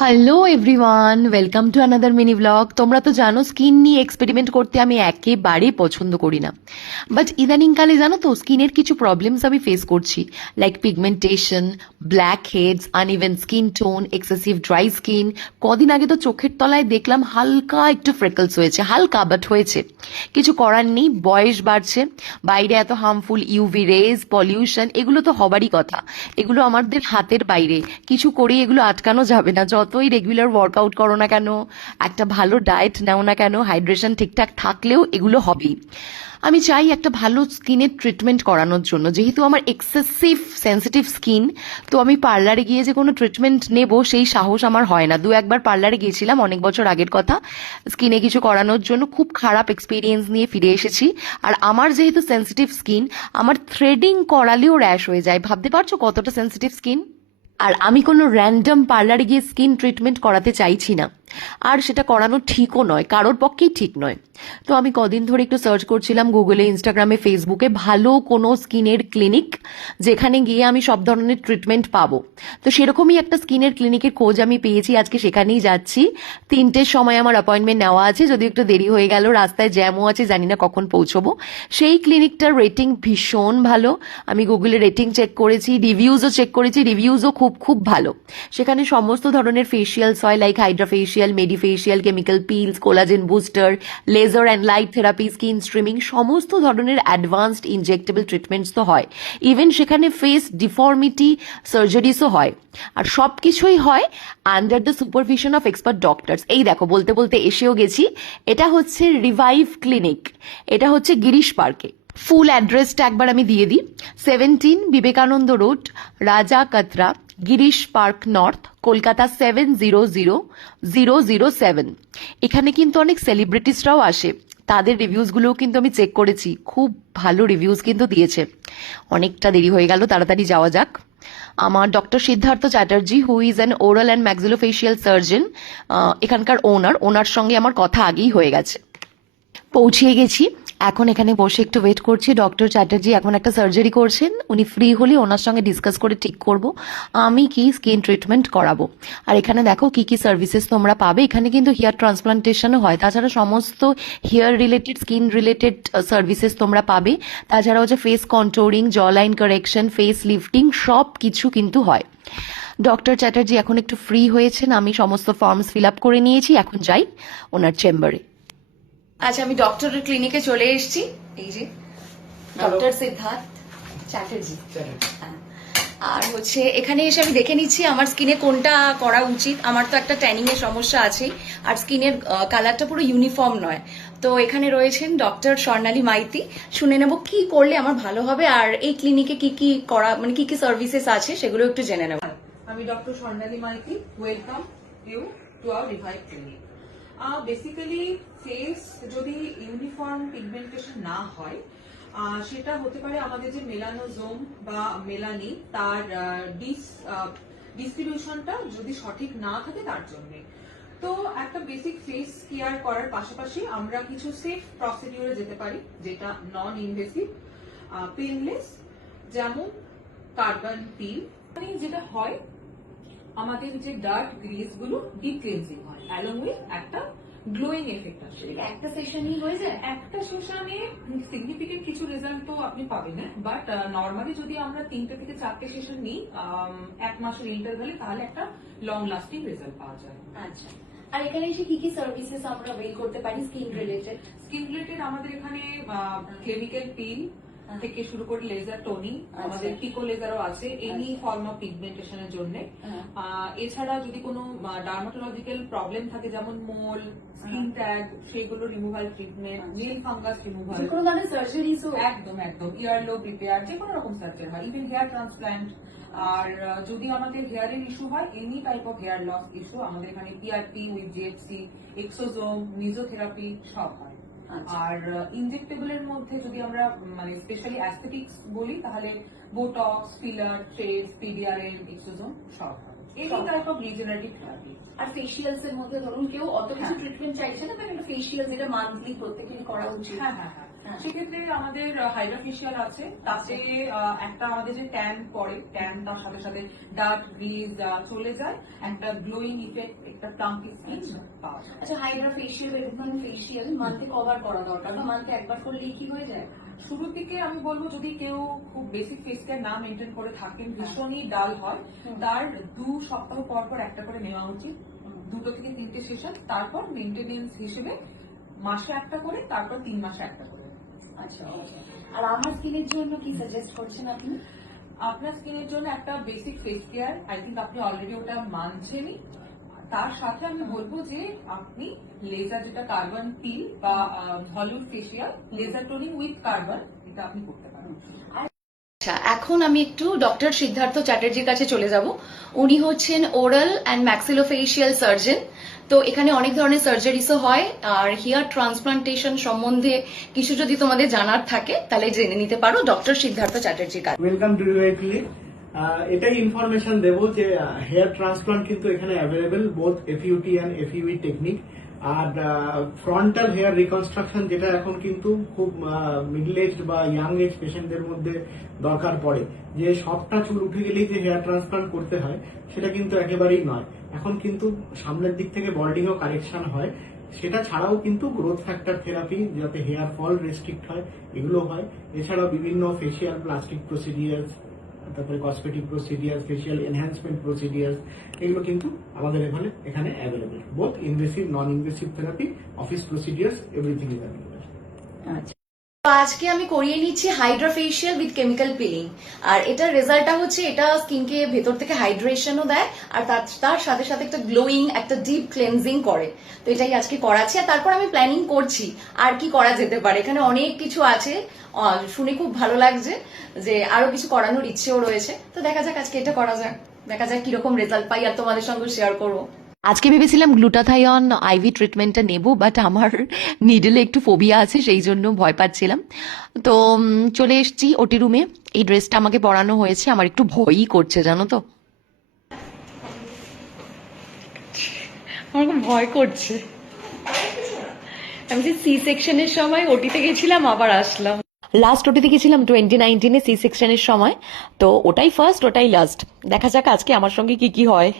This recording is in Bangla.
Hello everyone, welcome to another mini blog. তোমরা তো জানো স্কিন নিয়ে এক্সপেরিমেন্ট করতে আমি একেবারেই পছন্দ করি না। বাট ইদানিংকালে জানো তো স্কিনের কিছু প্রবলেমস আমি ফেস করছি, like pigmentation, black heads, uneven skin tone, excessive dry skin. কদিন আগে তো চোখের তলায় দেখলাম হালকা একটু ফ্রেকলস হয়েছে, হালকা বাট হয়েছে। কিছু করার নেই, বয়স বাড়ছে, বাইরে এত হার্মফুল ইউভি রেজ, পলিউশন, এগুলো তো হবারই কথা। এগুলো আমাদের হাতের বাইরে, কিছু করেই এগুলো আটকানো যাবে না। যতই রেগুলার ওয়ার্কআউট করো না কেন, একটা ভালো ডায়েট নাও না কেন, হাইড্রেশন ঠিকঠাক থাকলেও এগুলো হবেই। আমি চাই একটা ভালো স্কিনের ট্রিটমেন্ট করানোর জন্য, যেহেতু আমার এক্সেসিভ সেন্সিটিভ স্কিন। তো আমি পার্লারে গিয়ে যে কোনো ট্রিটমেন্ট নেব সেই সাহস আমার হয় না। একবার পার্লারে গিয়েছিলাম, অনেক বছর আগের কথা, স্কিনে কিছু করানোর জন্য। খুব খারাপ এক্সপিরিয়েন্স নিয়ে ফিরে এসেছি। আর আমার যেহেতু সেন্সিটিভ স্কিন, আমার থ্রেডিং করালেও র্যাশ হয়ে যায়। ভাবতে পারছো কতটা সেন্সিটিভ স্কিন? আর আমি কোনো র্যান্ডম পার্লারে গিয়ে স্কিন ট্রিটমেন্ট করাতে চাইছি না, আর সেটা করানো ঠিকও নয়, কারোর পক্ষেই ঠিক নয়। তো আমি কদিন ধরে একটু সার্চ করছিলাম গুগলে, ইনস্টাগ্রামে, ফেসবুকে ভালো কোনো স্কিনের ক্লিনিক যেখানে গিয়ে আমি সব ধরনের ট্রিটমেন্ট পাবো। তো সেরকমই একটা স্কিনের ক্লিনিকের খোঁজ আমি পেয়েছি, আজকে সেখানেই যাচ্ছি। 3টের সময় আমার অ্যাপয়েন্টমেন্ট নেওয়া আছে, যদি একটু দেরি হয়ে গেল, রাস্তায় জ্যামও আছে, জানি না কখন পৌঁছবো। সেই ক্লিনিকটার রেটিং ভীষণ ভালো। আমি গুগলে রেটিং চেক করেছি, রিভিউজও চেক করেছি, রিভিউজও খুব খুব ভালো। সেখানে সমস্ত ধরনের ফেসিয়ালস হয়, like hydra facial, medi facial, chemical peels, collagen booster, laser and light therapy, skin streaming, সমস্ত ধরনের অ্যাডভান্সড ইনজেক্টেবল ট্রিটমেন্টস তো হয়। ইভেন সেখানে ফেস ডিফর্মিটি সার্জারিসও হয়। আর সব কিছুই হয় under the supervision of expert doctors. এই দেখো, বলতে বলতে এসেও গেছি। এটা হচ্ছে রিভাইভ ক্লিনিক, এটা হচ্ছে গিরিশ পার্কে। ফুল অ্যাড্রেসটা একবার আমি দিয়ে দিই। 17 বিবেকানন্দ রোড, রাজা কাতরা, গিরিশ পার্ক নর্থ, কলকাতা 700007। এখানে কিন্তু অনেক সেলিব্রিটিসরাও আসে, তাদের রিভিউজগুলোও কিন্তু আমি চেক করেছি, খুব ভালো রিভিউজ কিন্তু দিয়েছে। অনেকটা দেরি হয়ে গেল, তাড়াতাড়ি যাওয়া যাক। আমার doctor Siddharth Chatterjee, who is an oral and maxillofacial surgeon, এখানকার ওনার সঙ্গে আমার কথা আগেই হয়ে গেছে। পৌঁছিয়ে গেছি, এখন এখানে বসে একটু ওয়েট করছি। ডক্টর চ্যাটার্জি এখন একটা সার্জারি করছেন, উনি ফ্রি হলে ওনার সঙ্গে ডিসকাস করে ঠিক করব আমি কি স্কিন ট্রিটমেন্ট করাবো। আর এখানে দেখো কি কি সার্ভিসেস তোমরা পাবে। এখানে কিন্তু হেয়ার ট্রান্সপ্লান্টেশনও হয়, তাছাড়া সমস্ত hair related, skin related services তোমরা পাবে। তাছাড়া হচ্ছে face controlling, jaw line correction, face lifting, সব কিছু কিন্তু হয়। ডক্টর চ্যাটার্জি এখন একটু ফ্রি হয়েছেন, আমি সমস্ত ফর্মস ফিল আপ করে নিয়েছি, এখন যাই ওনার চেম্বারে। আচ্ছা, আমি ডক্টরের ক্লিনিকে চলে এসেছি। এই যে ডক্টর সিদ্ধার্থ চ্যাটার্জি। হ্যাঁ। আর হচ্ছে এখানে এসে আমি দেখে নিচ্ছি আমার স্কিনে কোনটা করা উচিত। আমার তো একটা ট্যানিং এর সমস্যা আছে, আর স্কিনের কালারটা পুরো ইউনিফর্ম নয়। তো এখানে রয়েছেন ডক্টর স্বর্ণালী মাইতি, শুনে নেব কি করলে আমার ভালো হবে, আর এই ক্লিনিকে কি কি করা, মানে কি কি সার্ভিসেস আছে সেগুলো একটু জেনে নেব। আমি doctor Swarnali Maity, welcome you to our Revive clinic. Basically face যদি ইউনিফর্ম পিগমেন্টেশন না হয়, সেটা হতে পারে আমাদের যে মেলানোজোম বা মেলানি, তার ডিস্ট্রিবিউশনটা যদি সঠিক না থাকে তার জন্য। তো একটা বেসিক ফেস কেয়ার করার পাশাপাশি আমরা কিছু সেফ প্রসিডিউরে যেতে পারি, যেটা নন ইনভেসিভ, পেইনলেস, যেমন কার্বন পিল। যেটা হয়, আমাদের যে ডার্ক গ্রিজ গুলো ডিপ ক্লিনজিং হয়, অ্যালং উইথ একটা গ্লোয়িং এফেক্ট আসে। একটা সেশনই হয়ে যায়? একটা সেশনে সিগনিফিকেন্ট কিছু রেজাল্ট তো আপনি পাবেন না, বাট নর্মালি যদি আমরা 3টে থেকে 4টে সেশন নিই 1 মাসের ইন্টারভ্যালে, তাহলে একটা লং লাস্টিং রেজাল্ট পাওয়া যায়। আচ্ছা, আর এখানে এসে কি কি সার্ভিসেস আমরা অ্যাভেল করতে পারি স্কিন রিলেটেড? স্কিন রিলেটেড আমাদের এখানে কেমিক্যাল পিল থেকে শুরু করে লেজার টোনিং, আমাদের পিকো লেজারও আছে এনি ফর্ম অফ পিগমেন্টেশনের জন্য। এছাড়া যদি কোনো ডার্মাটোলজিক্যাল প্রবলেম থাকে, যেমন মোল, স্কিন ট্যাগ, সেগুলো removal treatment, nail fungus removal, কোনো ধরনের সার্জারিজও? একদম একদম, ইয়ারলোব রিপেয়ার, যে কোনো রকম সার্জারি হয়, ইভেন হেয়ার ট্রান্সপ্ল্যান্ট। আর যদি আমাদের হেয়ারের ইস্যু হয়, any type of hair loss issue, আমাদের এখানে PRP with GFC, exosome, mesotherapy সব হয়। আর ইনজেক্টেবল এর মধ্যে যদি আমরা মানে স্পেশালি অ্যাস্থেটিক্স বলি, তাহলে botox, filler, trace, PDRL, exosome সব হয়। Any type of regenerative therapy. আর ফেসিয়ালস এর মধ্যে ধরুন কেউ অত কিছু ট্রিটমেন্ট চাইছে না, তাহলে ফেসিয়াল যেটা মান্থলি প্রত্যেকেরই করা উচিত। হ্যাঁ হ্যাঁ হ্যাঁ, সেক্ষেত্রে আমাদের হাইড্রা ফেশিয়াল আছে, তাতে একটা আমাদের যে ট্যান পড়ে, ট্যান তার সাথে সাথে ডার্ক গ্রিজ চলে যায়, একটা গ্লোয়িং ইফেক্ট, একটা প্লাম্পি স্কিন পাওয়া যায়। আচ্ছা, হাইড্রা ফেশিয়াল এরকম ফেশিয়াল মান্থে কভার করা দরকার, বা মান্থে একবার করলেই কি হয়ে যায়? শুরুর দিকে আমি বলবো যদি কেউ খুব বেসিক ফেস কেয়ার না মেনটেন করে থাকেন, ভীষণই ডাল হয়, তার 2 সপ্তাহ পর পর একটা করে নেওয়া উচিত, 2 থেকে 3টে সেশন, তারপর মেনটেনেন্স হিসেবে মাসে একটা করে, তারপর 3 মাসে একটা করে। আচ্ছা, okay. আর আমার স্কিনের জন্য কি সাজেস্ট করছেন আপনি? আপনার স্কিনের জন্য একটা basic face care, I think আপনি অলরেডি ওটা মানছেনই। তার সাথে আমি বলবো যে আপনি লেজার, যেটা কার্বন পিল বা Hollywood facial, laser toning with carbon, এটা আপনি করতে পারেন। আচ্ছা, এখন আমি একটু ডক্টর সিদ্ধার্থ চ্যাটার্জির কাছে চলে যাব। উনি হচ্ছেন ওরাল অ্যান্ড ম্যাক্সিলোফেশিয়াল সার্জন। তো এখানে অনেক ধরনের সার্জারিসও হয়, আর হেয়ার ট্রান্সপ্লান্টেশন সম্বন্ধে কিছু যদি তোমাদের জানার থাকে তাহলে জেনে নিতে পারো ডক্টর সিদ্ধার্থ চ্যাটার্জির কাছে। Welcome to UIPA. এটাই ইনফরমেশন দেবো যে হেয়ার ট্রান্সপ্লান্ট কিন্তু এখানে available, both FUT and FUE technique. আর ফ্রন্টাল হেয়ার রিকনস্ট্রাকশন, যেটা এখন কিন্তু খুব মিডল এজ বা ইয়াং এজ পেশেন্টদের মধ্যে দরকার পড়ে, যে সবটা চুল উঠে গেলেই যে হেয়ার ট্রান্সপ্লান্ট করতে হয়, সেটা কিন্তু একেবারেই নয়। এখন কিন্তু সামনের দিক থেকে বল্ডিংও কারেকশন হয়, সেটা ছাড়াও কিন্তু গ্রোথ ফ্যাক্টর থেরাপি, যাতে হেয়ার ফল রেস্ট্রিক্ট হয়, এগুলো হয়। এছাড়াও বিভিন্ন ফেশিয়াল প্লাস্টিক প্রসিডিয়ার্স, তারপরে cosmetic procedures, facial enhancement procedures, এগুলো কিন্তু আমাদের এখানে available. Both invasive, non invasive therapy, office procedures, everything is available. আচ্ছা, তো আজকে আমি করিয়ে নিচ্ছি hydra facial with chemical peeling. আর এটার রেজাল্টটা হচ্ছে এটা স্কিনকে ভেতর থেকে হাইড্রেশনও দেয়, আর তার সাথে সাথে একটা গ্লোয়িং, একটা ডিপ ক্লেনজিং করে। তো এটাই আজকে করাচ্ছি। আর তারপর আমি প্ল্যানিং করছি আর কি করা যেতে পারে। এখানে অনেক কিছু আছে, শুনে খুব ভালো লাগছে যে আরো কিছু করানোর ইচ্ছেও রয়েছে। তো দেখা যাক আজকে এটা করা যাক, দেখা যাক কিরকম রেজাল্ট পাই, আর তোমাদের সঙ্গে শেয়ার করবো। আজকে ভেবেছিলাম গ্লুটাথাইন আইভি ট্রিটমেন্টটা নেব, বাট আমার নিডলে একটু ফোবিয়া আছে, সেই জন্য ভয় পাচ্ছিলাম। তো চলে এসেছি ওটি রুমে। এই ড্রেসটা আমাকে পরানো হয়েছে, আমার একটু ভয়ই করছে জানো তো, আমার খুব ভয় করছে। আমি যে সি সেকশনের সময় ওটিতে গেছিলাম, আবার আসলাম। লাস্ট ওটিতে গেছিলাম 2019-এ সি সেকশনের সময়। তো ওটাই ফার্স্ট, ওটাই লাস্ট। দেখা যাক আজকে আমার সঙ্গে কি কি হয়।